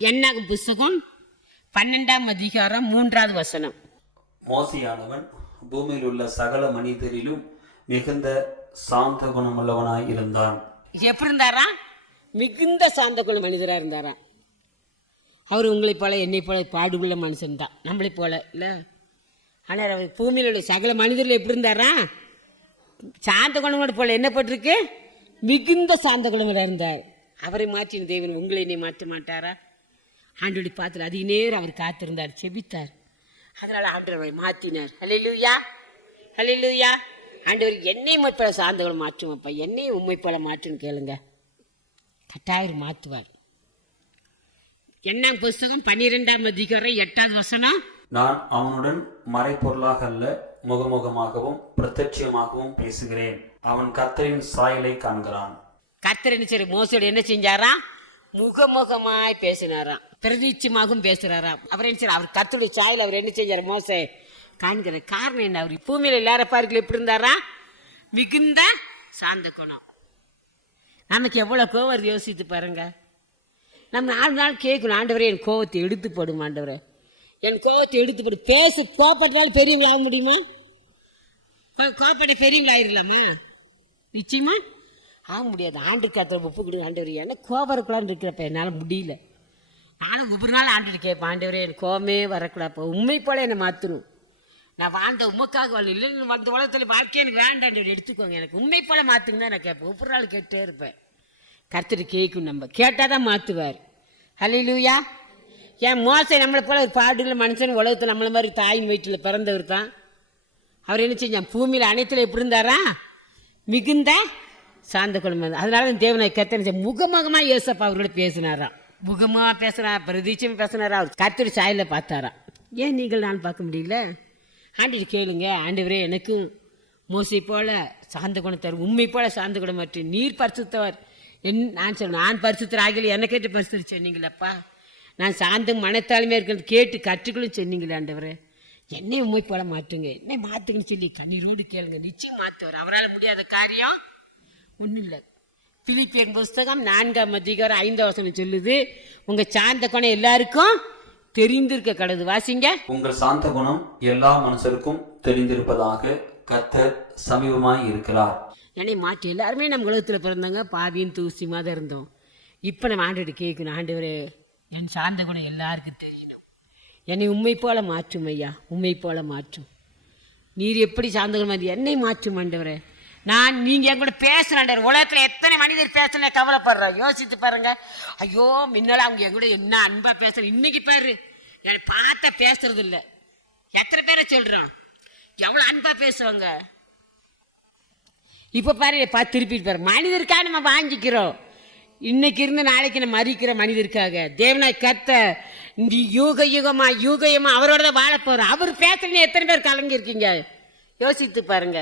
என்னாகும் புஸ்தகம் 12ஆம் அதிகாரம் 3வது வசனம். மோசேயானவன் பூமியில் உள்ள சகல மனிதரிலும் மிகுந்த சாந்த குணமுள்ளவனாய் இருந்தான். எப்படி இருந்தாரா? மிகுந்த சாந்த குண மனிதரா இருந்தாரா. அவர் உங்களை போல என்னை போல பாடுள்ள மனுஷன் தான், நம்மளை போல இல்லை. ஆனால் அவர் பூமியில் உள்ள சகல மனிதர்கள் எப்படி இருந்தாரா? சாந்த குணமோடு போல என்ன போட்டிருக்கு? மிகுந்த சாந்த குணமாக இருந்தார். அவரை மாற்றின தேவன் உங்களை என்னை மாற்ற மாட்டாரா? ஆண்டோடி பார்த்துல அதிக நேரம் அவர் காத்திருந்தார், செபித்தார். அதனால ஆண்டவர் அவரை மாற்றினார். ஹல்லேலூயா, ஹல்லேலூயா. ஆண்டவர் என்னை போல சாந்த குணம் மாற்றுவாப்பா, என்னையும் உண்மை போல மாற்றுன்னு கேளுங்க, கட்டாயம் மாற்றுவார். என்ன புஸ்தகம் 12ஆம் அதிகாரம் 8வது வசனம். நான் அவனுடன் மறைப்பொருளாக அல்ல, முகமுகமாகவும் பிரத்யட்சமாகவும் பேசுகிறேன். அவன் கர்த்தரின் சாயலை காண்கிறான். கர்த்தர் என்ன சரி மோசடி என்ன செஞ்சாரா? முகமுகமாய் பேசினாராம், பிரதிச்சமாகவும் பேசுறாராம். அவர் என்ன செய்ய, அவர் கர்த்தருடைய சாயல் அவர் என்ன செஞ்சார்? மோசே காண்கிற காரணம் என்ன? அவர் பூமியில எல்லார பாருங்கள் எப்படி இருந்தாரா? மிகுந்த சாந்த குணம். நமக்கு எவ்வளவு கோவம் வருது யோசித்து பாருங்க. நம்ம 4 நாள் கேட்கணும், ஆண்டவரே என் கோவத்தை எடுத்து போடும், ஆண்டவரே என் கோவத்தை எடுத்து போடு. பேசு கோபப்பட்டாலும் பெரியவங்கள ஆக முடியுமா? கோபப்பட்ட பெரியவங்கள ஆயிடலாமா? நிச்சயமா ஆக முடியாது. ஆண்டு காத்திர ஒப்பு கொடுங்க, ஆண்டவர் என்ன கோபம் இருக்கலான்னு இருக்கிறப்ப என்னால் முடியல. நானும் ஒவ்வொரு நாள் ஆண்டு கேட்பேன், ஆண்டவரே என் கோபமே வரக்கூடாப்பா, உண்மை போல என்னை மாற்றணும். நான் வாழ்ந்த உமக்காக வாழ இல்லை, இந்த உலகத்தில் வாழ்க்கையை எனக்கு வேண்டாம், எடுத்துக்கோங்க, எனக்கு உண்மை போல மாற்றுங்க தான் நான் கேட்பேன். ஒவ்வொரு நாள் கேட்டே இருப்பேன். கர்த்தர் கேட்கும், நம்ம கேட்டால் தான் மாற்றுவார். ஹல்லேலூயா. ஏன் மோசே நம்மளை போல ஒரு பாடுள்ள மனுஷன், உலகத்தில் நம்மளை மாதிரி தாயின் வயிற்றில் பிறந்தவர் தான். அவர் என்ன செஞ்சான்? பூமியில் அனைத்துல எப்படி இருந்தாரா? மிகுந்த சாந்த குணம். அதனால தேவனை கர்த்தர் முகமுகமாக யோசப்பா அவரோட பேசினாராம். முகமாக பேசுனார், பிரதிச்சமாக பேசினாரா. அவர் கர்த்தர் சாயல பார்த்தாராம். ஏன் நீங்கள் நான் பார்க்க முடியல? ஆண்டு கேளுங்க, ஆண்டவரே எனக்கும் மோசை போல சாந்த குணத்தவர், உண்மை போல சாந்த குணம் மாற்றி நீர் பரிசுத்தவர். நான் சொன்னேன், நான் பரிசுத்தர் ஆகல, என்ன கேட்டு பரிசுத்தர் சொன்னீங்களப்பா. நான் சாந்தம் மனத்தாலுமே இருக்கிறது கேட்டு கற்றுக்களும் சொன்னீங்களே. ஆண்டவரே என்னை உண்மை போல மாற்றுங்க, என்னை மாற்றுங்கன்னு சொல்லி கண்ணீரோடு கேளுங்க, நிச்சயம் மாற்றுவார். அவரால் முடியாத காரியம் ஒன்றும் இல்லை. பிலிப்பியர் புஸ்தகம் 4ஆம் அதிகாரம் 5வது வசனம் சொல்லுது, உங்க சாந்த குணம் எல்லாருக்கும் தெரிந்திருக்க கடவுது. வாசிங்க. உங்கள் சாந்த குணம் எல்லா மனுஷருக்கும் தெரிந்திருப்பதாக கர்த்தர் சமீபமாய் இருக்கிறார். என்னை மாற்றி எல்லாருமே நம்ம உலகத்தில் பிறந்தாங்க, பாவியும் தூசியமாக தான் இருந்தோம். இப்போ நம்ம ஆண்டவரை கேட்கணும், ஆண்டவரே என் சாந்த குணம் எல்லாருக்கும் தெரியணும், என்னை உண்மை போல மாற்றும் ஐயா, உண்மை போல மாற்றும். நீர் எப்படி சாந்த குணம் என்னை மாற்றும் ஆண்டவரே. நீங்கள் என் கூட பேசுகிறேன். உலகத்தில் எத்தனை மனிதர் பேசுன கவலைப்படுறேன், யோசித்து பாருங்க. ஐயோ முன்னால அவங்க என் கூட என்ன அன்பா பேசுறேன், இன்னைக்கு பாரு என்னை பார்த்தா பேசுறது இல்லை. எத்தனை பேரை சொல்கிறோம் எவ்வளோ அன்பா பேசுவாங்க. இப்போ பாரு பார்த்து திருப்பிட்டு பாரு. மனிதருக்காக நம்ம வாங்கிக்கிறோம், இன்னைக்கு இருந்து நாளைக்கு நம்ம மறிக்கிற மனிதருக்காக. தேவனாய் கர்த்தர் இந்த யுகமா அவரோட தான் வாழ போகிறோம். அவர் பேசுறீங்க எத்தனை பேர் கலங்கி இருக்கீங்க, யோசித்து பாருங்க.